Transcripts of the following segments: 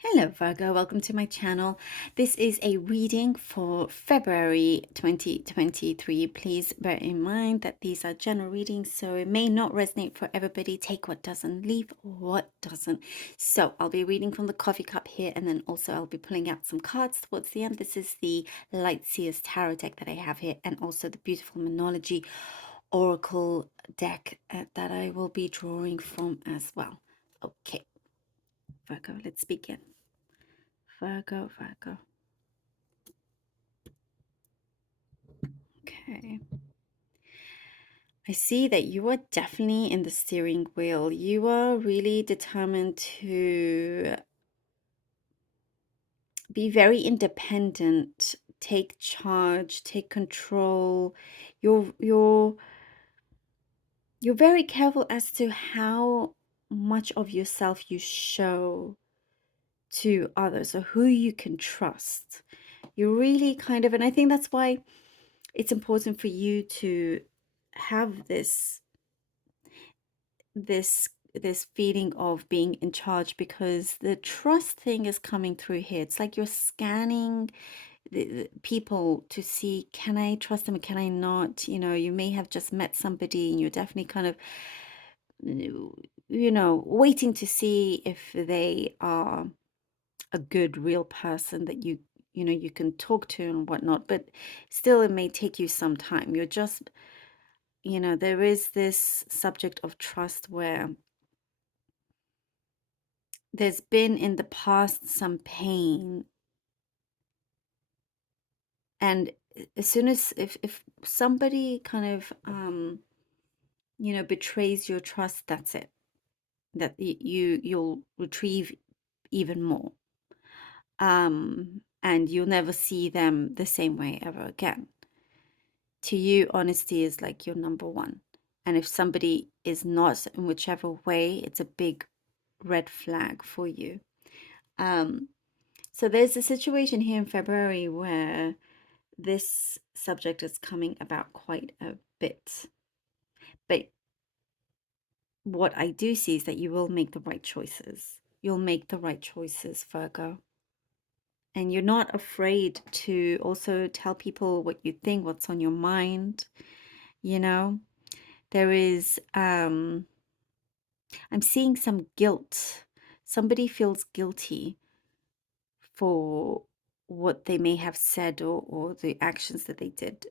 Hello Virgo, welcome to my channel. This is a reading for February 2023. Please bear in mind that these are general readings, so it may not resonate for everybody. Take what doesn't, leave what doesn't. So I'll be reading from the coffee cup here, and then also I'll be pulling out some cards towards the end. This is the Light Seers Tarot deck that I have here, and also the beautiful Monology Oracle deck that I will be drawing from as well. Okay, Virgo, let's begin. Virgo, Virgo. Okay. I see that you are definitely in the steering wheel. You are really determined to be very independent, take charge, take control. You're very careful as to how much of yourself you show to others or who you can trust. You're really kind of, and I think that's why it's important for you to have this feeling of being in charge, because the trust thing is coming through here. It's like you're scanning the people to see, can I trust them, can I not? You know, you may have just met somebody and you're definitely kind of, waiting to see if they are a good real person that you can talk to and whatnot. But still, it may take you some time. You're just, there is this subject of trust where there's been in the past some pain, and as soon as if somebody kind of betrays your trust, that's it, that you'll retrieve even more, and you'll never see them the same way ever again. To you, honesty is like your number one, and if somebody is not in whichever way, it's a big red flag for you. So there's a situation here in February where this subject is coming about quite a bit. But what I do see is that you will make the right choices. You'll make the right choices, Virgo. And you're not afraid to also tell people what you think, what's on your mind. You know, there is, I'm seeing some guilt. Somebody feels guilty for what they may have said, or the actions that they did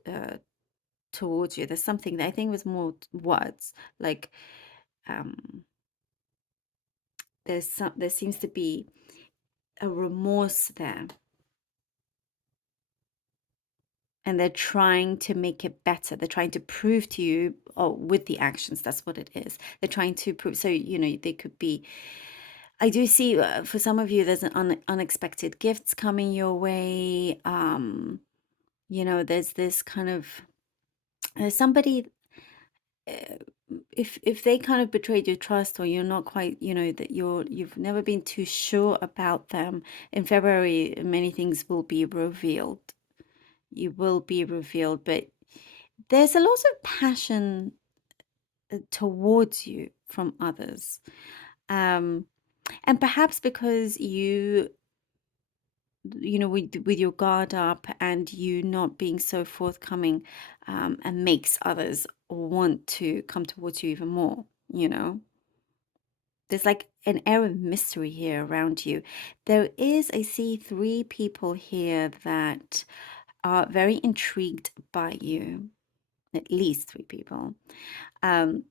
towards you. There's something that I think was more words, like um there seems to be a remorse there, and they're trying to make it better. They're trying to prove to you, oh, with the actions, that's what it is. They're trying to prove, so they could be, I do see, for some of you there's an unexpected gifts coming your way. There's this kind of, there's somebody, uh, if they kind of betrayed your trust, or you're not quite, that you've never been too sure about them, in February many things will be revealed. You will be revealed, but there's a lot of passion towards you from others, and perhaps because with your guard up, and you not being so forthcoming, and makes others want to come towards you even more. There's like an air of mystery here around you. I see three people here that are very intrigued by you, at least three people, and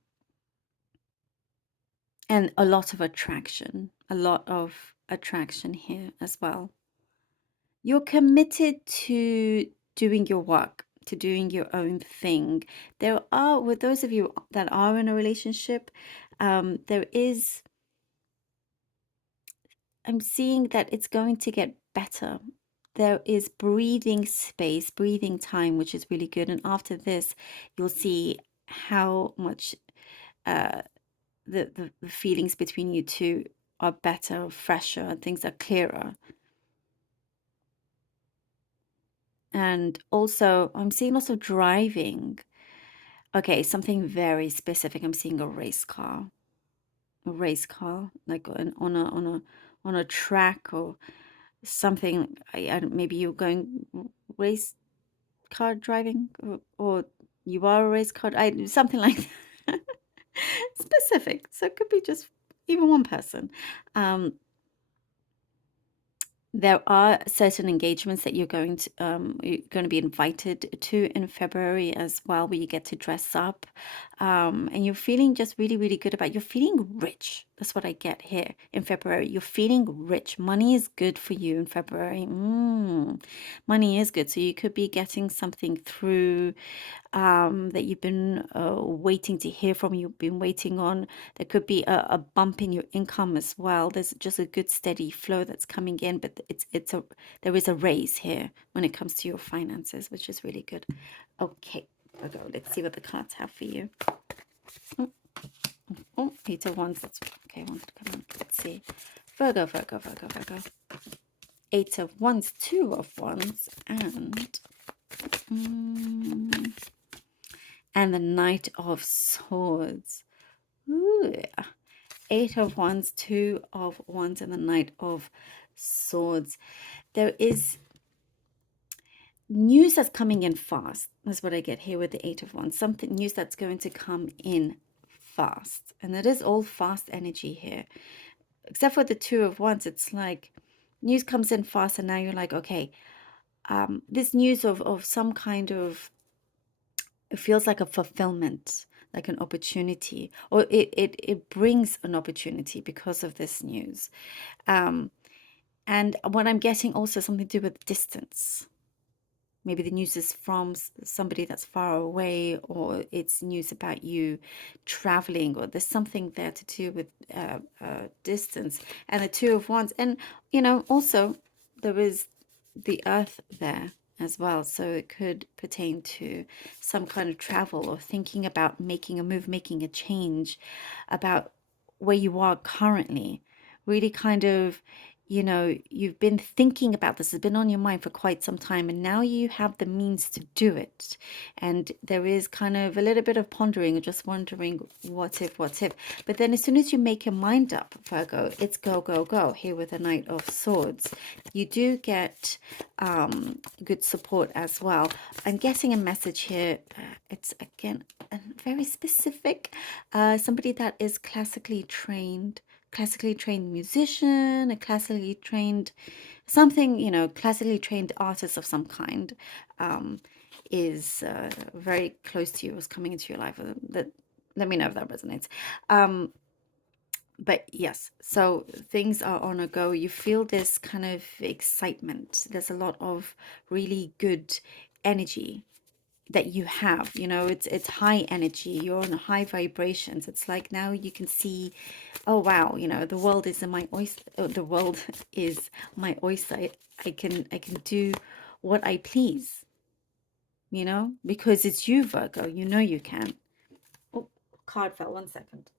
a lot of attraction here as well. You're committed to doing your work, to doing your own thing. With those of you that are in a relationship, I'm seeing that it's going to get better. There is breathing space, breathing time, which is really good. And after this, you'll see how much the feelings between you two are better, fresher, things are clearer. And also, I'm seeing lots of driving. Okay, something very specific. I'm seeing a race car, like on on a track or something. Maybe you're going race car driving, or you are a race car, something like that. Specific. So it could be just even one person. Um, there are certain engagements that you're going to be invited to in February as well, where you get to dress up, and you're feeling just really, really good about. You're feeling rich. That's what I get here in February. You're feeling rich. Money is good for you in February. Money is good, so you could be getting something through that you've been waiting to hear from, you've been waiting on. There could be a bump in your income as well. There's just a good steady flow that's coming in, but there is a raise here when it comes to your finances, which is really good. Okay, Virgo, let's see what the cards have for you. Oh, Eight of Wands. That's okay. I wanted to come on. Let's see. Virgo, Virgo, Virgo, Virgo. Eight of Wands, Two of Wands, and the Knight of Swords. Ooh, yeah. Eight of Wands, Two of Wands, and the Knight of Swords. There is news that's coming in fast. That's what I get here with the Eight of Wands. Something news that's going to come in fast. And it is all fast energy here. Except for the Two of Wands, it's like news comes in fast, and now you're like, okay, this news of some kind of, it feels like a fulfillment, like an opportunity, or it brings an opportunity because of this news. And what I'm getting also something to do with distance. Maybe the news is from somebody that's far away, or it's news about you traveling, or there's something there to do with distance. And the Two of Wands, and also there is the Earth there as well, so it could pertain to some kind of travel, or thinking about making a move, making a change about where you are currently. Really kind of, you've been thinking about this, has been on your mind for quite some time, and now you have the means to do it. And there is kind of a little bit of pondering, or just wondering, what if, what if. But then as soon as you make your mind up, Virgo, it's go, go, go. Here with the Knight of Swords, you do get good support as well. I'm getting a message here. It's again very specific. Somebody that is classically trained musician, a classically trained something, classically trained artist of some kind, is very close to you, is coming into your life. Let me know if that resonates. But yes, so things are on a go. You feel this kind of excitement. There's a lot of really good energy that you have. It's high energy. You're on high vibrations. It's like now you can see, oh wow, the world is my oyster. The world is my oyster. I can do what I please, because it's you, Virgo. You can. Oh, card fell. 1 second.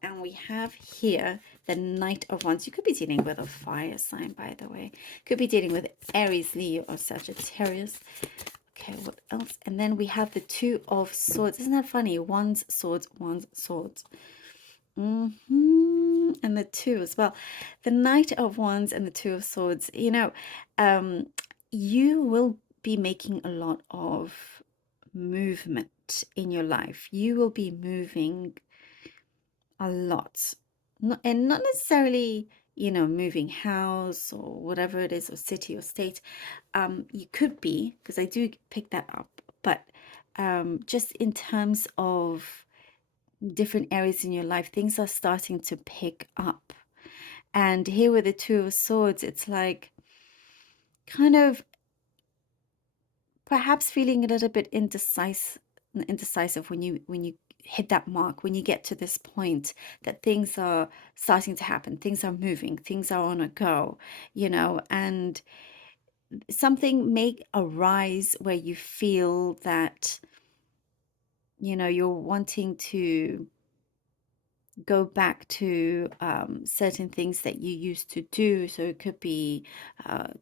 And we have here the Knight of Wands. You could be dealing with a fire sign, by the way. Could be dealing with Aries, Leo, or Sagittarius. Okay, what else? And then we have the Two of Swords. Isn't that funny? Wands, swords, wands, swords. And the Two as well. The Knight of Wands and the Two of Swords. You will be making a lot of movement in your life. You will be moving a lot. And not necessarily, moving house or whatever it is, or city or state. You could be, because I do pick that up, but just in terms of different areas in your life, things are starting to pick up. And here with the Two of Swords, it's like kind of perhaps feeling a little bit indecisive when you hit that mark, when you get to this point that things are starting to happen, things are moving, things are on a go, and something may arise where you feel that you're wanting to go back to certain things that you used to do. So it could be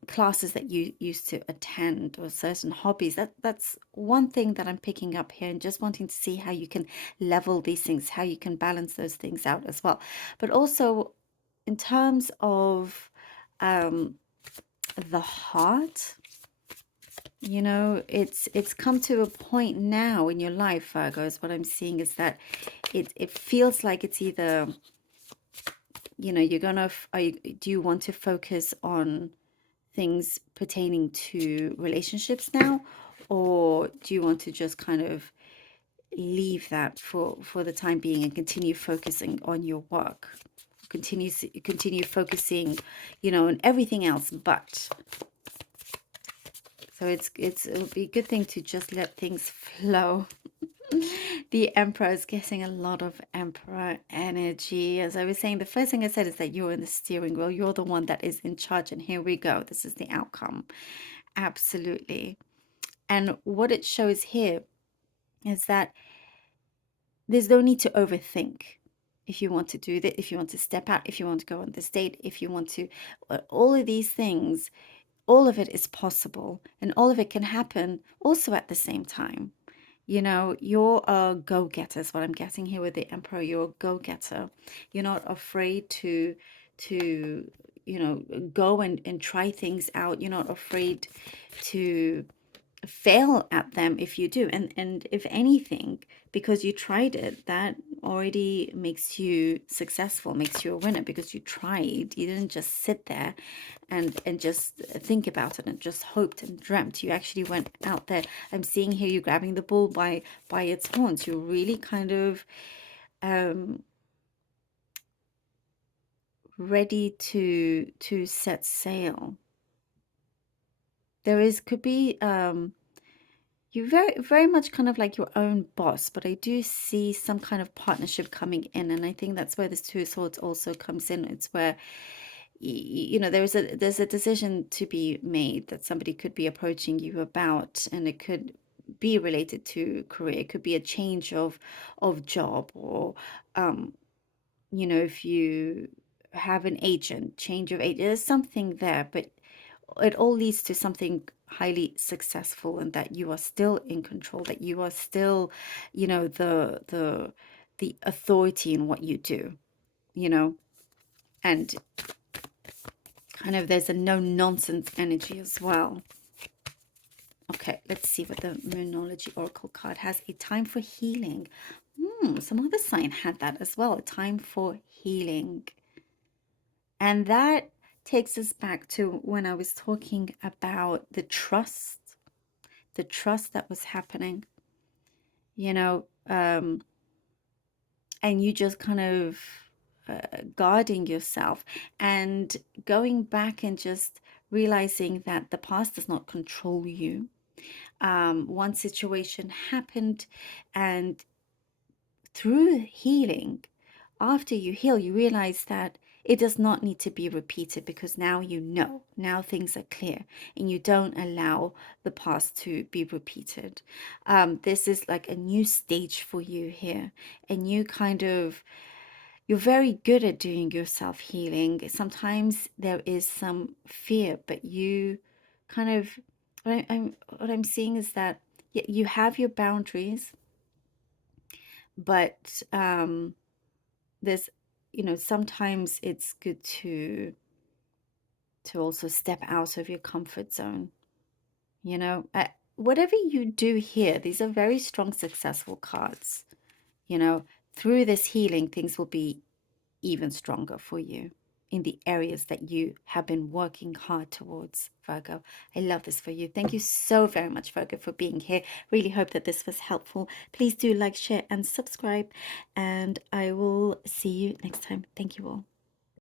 classes that you used to attend, or certain hobbies. That's one thing that I'm picking up here, and just wanting to see how you can level these things, how you can balance those things out as well. But also in terms of um, the heart, you know, it's come to a point now in your life, Virgos. What I'm seeing is that it feels like it's either, you know, you're gonna do you want to focus on things pertaining to relationships now, or do you want to just kind of leave that for the time being and continue focusing on your work, continue focusing, you know, on everything else? But so it'll be a good thing to just let things flow. The Emperor is getting a lot of Emperor energy. As I was saying, the first thing I said is that you're in the steering wheel. You're the one that is in charge. And here we go. This is the outcome. Absolutely. And what it shows here is that there's no need to overthink. If you want to do that, if you want to step out, if you want to go on this date, if you want to, all of these things, all of it is possible, and all of it can happen also at the same time. You know, you're a go-getter is what I'm getting here with the Emperor. You're a go-getter. You're not afraid to, you know, go and try things out. You're not afraid to fail at them if you do. And if anything, because you tried it, that already makes you successful, makes you a winner, because you tried. You didn't just sit there and just think about it and just hoped and dreamt. You actually went out there. I'm seeing here you grabbing the bull by its horns. You're really kind of ready to set sail. There is could be you're very much kind of like your own boss, but I do see some kind of partnership coming in, and I think that's where this Two of Swords also comes in. It's where you know there's a decision to be made that somebody could be approaching you about, and it could be related to career. It could be a change of job, or you know, if you have an agent, change of agent, there's something there, but it all leads to something highly successful, and that you are still in control, that you are still, you know, the authority in what you do, you know. And kind of there's a no nonsense energy as well. Okay, let's see what the Moonology Oracle card has. A time for healing. Some other sign had that as well. A time for healing. And that takes us back to when I was talking about the trust that was happening, you know, and you just kind of guarding yourself and going back and just realizing that the past does not control you. One situation happened, and through healing, after you heal, you realize that it does not need to be repeated, because now you know, now things are clear, and you don't allow the past to be repeated. This is like a new stage for you here, a new kind of, you're very good at doing your self healing. Sometimes there is some fear, but you kind of, what I'm seeing is that you have your boundaries, but there's, you know, sometimes it's good to also step out of your comfort zone, you know. Whatever you do here, these are very strong successful cards, you know. Through this healing, things will be even stronger for you in the areas that you have been working hard towards, Virgo. I love this for you. Thank you so very much, Virgo, for being here. Really hope that this was helpful. Please do like, share, and subscribe, and I will see you next time. Thank you all.